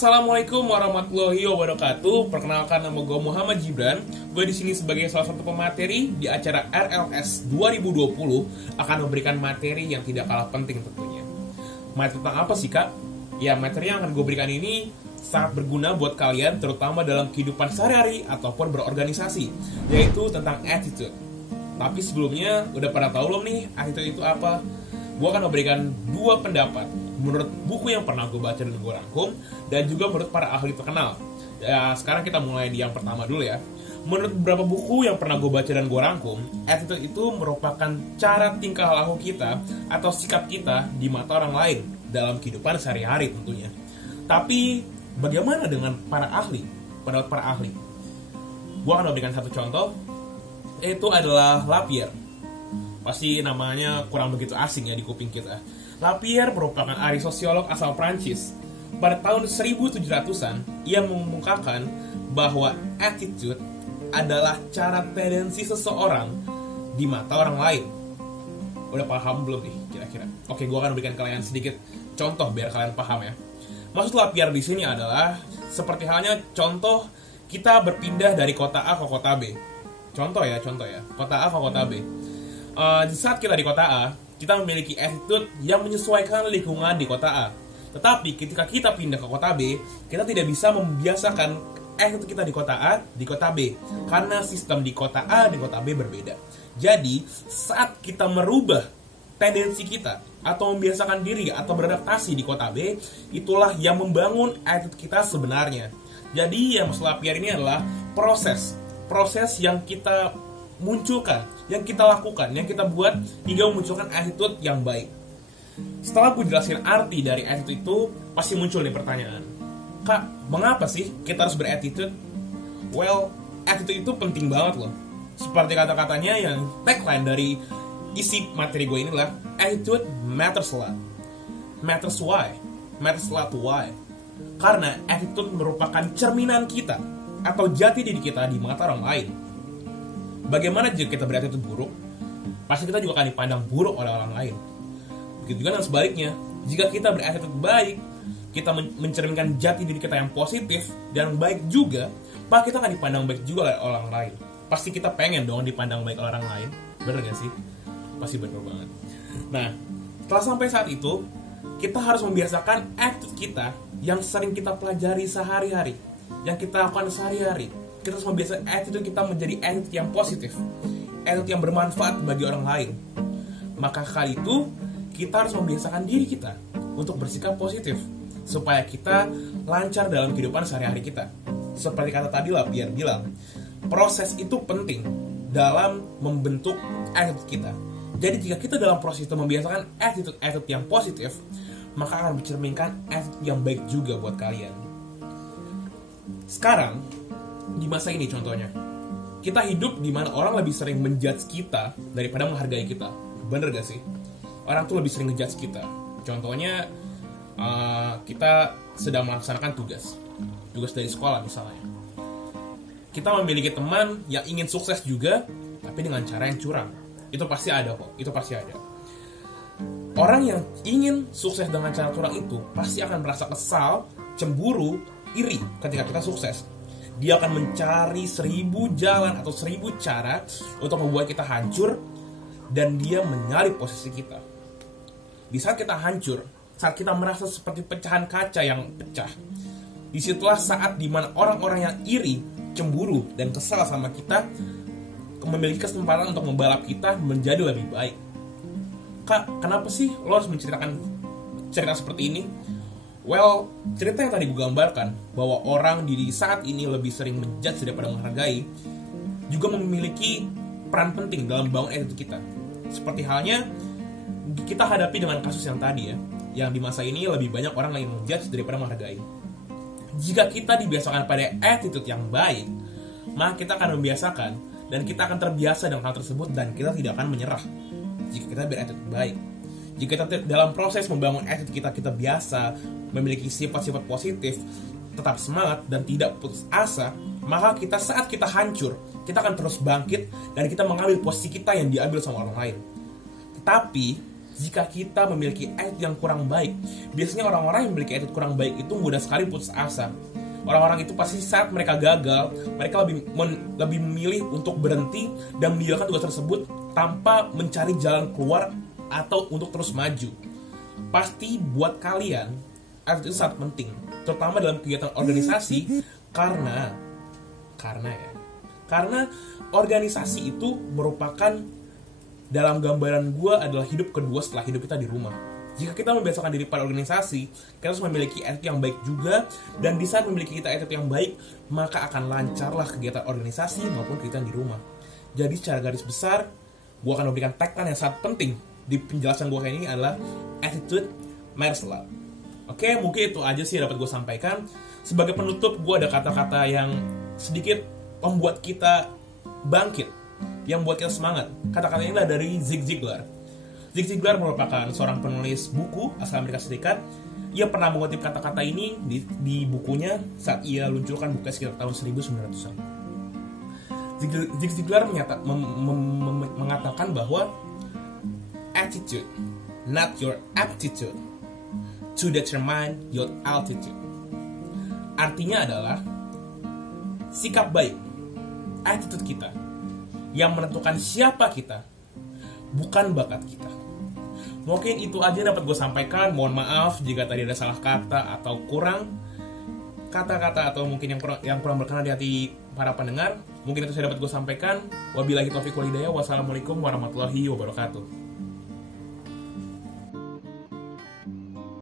Assalamualaikum warahmatullahi wabarakatuh. Perkenalkan, nama gue Muhammad Gibran. Gue di sini sebagai salah satu pemateri di acara RLS 2020 akan memberikan materi yang tidak kalah penting tentunya. Materi tentang apa sih, Kak? Ya, materi yang akan gue berikan ini sangat berguna buat kalian, terutama dalam kehidupan sehari-hari ataupun berorganisasi, yaitu tentang attitude. Tapi sebelumnya, udah pada tahu belum nih attitude itu apa? Gue akan memberikan dua pendapat menurut buku yang pernah gue baca dan gue rangkum, dan juga menurut para ahli terkenal. Ya, sekarang kita mulai di yang pertama dulu ya. Menurut beberapa buku yang pernah gue baca dan gue rangkum, attitude itu merupakan cara tingkah laku kita atau sikap kita di mata orang lain dalam kehidupan sehari-hari tentunya. Tapi bagaimana dengan para ahli? Pendapat para ahli. Gue akan memberikan satu contoh, yaitu adalah Lapierre. Pasti namanya kurang begitu asing ya di kuping kita. Lapierre merupakan ahli sosiolog asal Prancis. Pada tahun 1700-an, ia mengumumkakan bahwa attitude adalah cara tendensi seseorang di mata orang lain. Udah paham belum nih kira-kira? Oke, gue akan berikan kalian sedikit contoh biar kalian paham ya. Maksud Lapierre di sini adalah seperti halnya contoh kita berpindah dari kota A ke kota B. Contoh ya, kota A ke kota B. Di saat kita di kota A, kita memiliki attitude yang menyesuaikan lingkungan di kota A. Tetapi ketika kita pindah ke kota B, kita tidak bisa membiasakan attitude kita di kota A, di kota B. Karena sistem di kota A, di kota B berbeda. Jadi, saat kita merubah tendensi kita, atau membiasakan diri, atau beradaptasi di kota B, itulah yang membangun attitude kita sebenarnya. Jadi, yang maksud Lapierre ini adalah proses yang kita munculkan, yang kita lakukan, yang kita buat hingga memunculkan attitude yang baik. Setelah gue jelasin arti dari attitude itu, pasti muncul nih pertanyaan, Kak, mengapa sih kita harus berattitude? Well, attitude itu penting banget loh. Seperti kata-katanya yang tagline dari isi materi gue ini adalah attitude matters a lot. Matters why? Matters a lot why? Karena attitude merupakan cerminan kita atau jati diri kita di mata orang lain. Bagaimana jika kita berattitude buruk? Pasti kita juga akan dipandang buruk oleh orang lain. Begitu juga dengan sebaliknya, jika kita berattitude baik, kita mencerminkan jati diri kita yang positif dan baik juga, maka kita akan dipandang baik juga oleh orang lain. Pasti kita pengen dong dipandang baik oleh orang lain. Bener gak sih? Pasti bener banget. Nah, setelah sampai saat itu, kita harus membiasakan attitude kita yang sering kita pelajari sehari-hari, yang kita lakukan sehari-hari. Kita harus membiasakan attitude kita menjadi attitude yang positif, attitude yang bermanfaat bagi orang lain. Maka kali itu, kita harus membiasakan diri kita untuk bersikap positif, supaya kita lancar dalam kehidupan sehari-hari kita. Seperti kata tadi Lapierre bilang, proses itu penting dalam membentuk attitude kita. Jadi jika kita dalam proses itu membiasakan attitude yang positif, maka akan mencerminkan attitude yang baik juga buat kalian. Sekarang, di masa ini contohnya, kita hidup di mana orang lebih sering menjudge kita daripada menghargai kita. Bener gak sih? Orang tuh lebih sering ngejudge kita. Contohnya, kita sedang melaksanakan tugas dari sekolah misalnya. Kita memiliki teman yang ingin sukses juga, tapi dengan cara yang curang. Itu pasti ada kok, itu pasti ada. Orang yang ingin sukses dengan cara curang itu pasti akan merasa kesal, cemburu, iri ketika kita sukses. Dia akan mencari 1000 jalan atau 1000 cara untuk membuat kita hancur, dan dia menyalip posisi kita. Di saat kita hancur, saat kita merasa seperti pecahan kaca yang pecah, disitulah saat dimana orang-orang yang iri, cemburu, dan kesal sama kita memiliki kesempatan untuk membalap kita menjadi lebih baik. Kak, kenapa sih lo harus menceritakan cerita seperti ini? Well, cerita yang tadi gue gambarkan, bahwa orang di saat ini lebih sering menjudge daripada menghargai, juga memiliki peran penting dalam membangun attitude kita. Seperti halnya kita hadapi dengan kasus yang tadi ya, yang di masa ini lebih banyak orang yang menjudge daripada menghargai. Jika kita dibiasakan pada attitude yang baik, maka kita akan membiasakan dan kita akan terbiasa dengan hal tersebut, dan kita tidak akan menyerah jika kita berattitude baik. Jika kita dalam proses membangun attitude kita biasa memiliki sifat-sifat positif, tetap semangat dan tidak putus asa, maka saat kita hancur, kita akan terus bangkit dan kita mengambil posisi kita yang diambil sama orang lain. Tetapi jika kita memiliki attitude yang kurang baik. Biasanya orang-orang yang memiliki attitude kurang baik itu mudah sekali putus asa. Orang-orang itu pasti saat mereka gagal, mereka lebih memilih untuk berhenti dan meninggalkan tugas tersebut tanpa mencari jalan keluar atau untuk terus maju. Pasti buat kalian, attitude itu sangat penting, terutama dalam kegiatan organisasi, karena organisasi itu merupakan, dalam gambaran gue, adalah hidup kedua setelah hidup kita di rumah. Jika kita membiasakan diri pada organisasi, kita harus memiliki attitude yang baik juga. Dan di saat memiliki kita attitude yang baik, maka akan lancarlah kegiatan organisasi maupun kegiatan di rumah. Jadi secara garis besar, gue akan memberikan tagline yang sangat penting di penjelasan gue kali ini adalah attitude matters a lot. Oke, mungkin itu aja sih yang dapat gue sampaikan. Sebagai penutup, gue ada kata-kata yang sedikit membuat kita bangkit, yang membuat kita semangat. Kata-kata ini adalah dari Zig Ziglar. Zig Ziglar merupakan seorang penulis buku asal Amerika Serikat. Ia pernah mengutip kata-kata ini di bukunya saat ia luncurkan buku sekitar tahun 1900-an. Zig Ziglar mengatakan bahwa attitude, not your aptitude, to determine your altitude. Artinya adalah sikap baik, attitude kita, yang menentukan siapa kita, bukan bakat kita. Mungkin itu aja dapat gue sampaikan. Mohon maaf jika tadi ada salah kata atau kurang kata-kata atau mungkin yang kurang berkenan di hati para pendengar. Mungkin itu saya dapat gue sampaikan. Wabillahi taufiq wal hidayah. Wassalamualaikum warahmatullahi wabarakatuh.